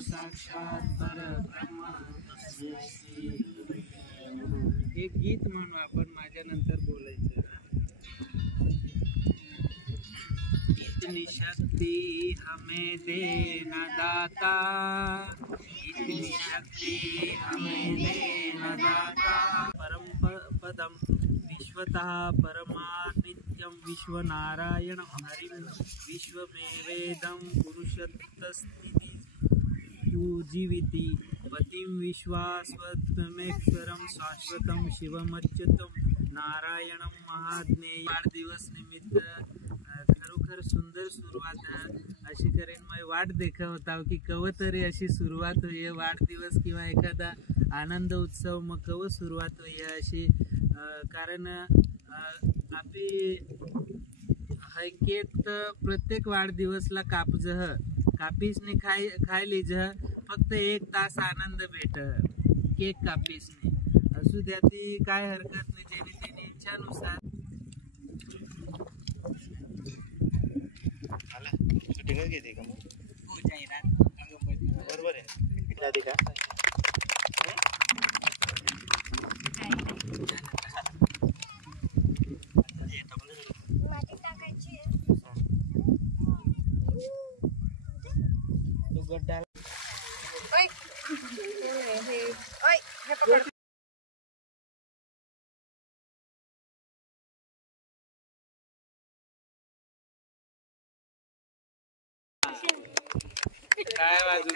साक्षात परब्रह्म तस्मै श्री गुरवे नमः। एक गीत म्हणू आपण, माझ्या नंतर बोलायचं। इतनी शक्ति हमें देना दाता, इतनी शक्ति हमें देना दाता, परम पदम विश्वतः परमानित्यं विश्वनारायणं हरिं विश्वमेवेदं पुरुषत्तस्थिति जीविति पतिं विश्वास्वत्मेश्वरं शाश्वतं शिवमच्युतं नारायणं महाज्ञेय। वाढदिवस निमित्त खरोखर सुंदर सुरुवात अशी करेन। मैं वाट देखत होता की कव तरी अशी सुरुवात होईल, वाढदिवस किंवा एखादा आनंद उत्सव मग कव सुरुवात होईल अशी। कारण आपली हयकेत प्रत्येक वाढदिवसला कापीसने खायलीज फक्त 1 तास आनंद भेट केक कापीसने। असू द्या ती काय हरकत नाही, ज्याने त्याने इच्छानुसार। शूटिंगच घेते का? हो, जाहिरात बरोबर आहे जाते का? तू गड्डा काय वाजून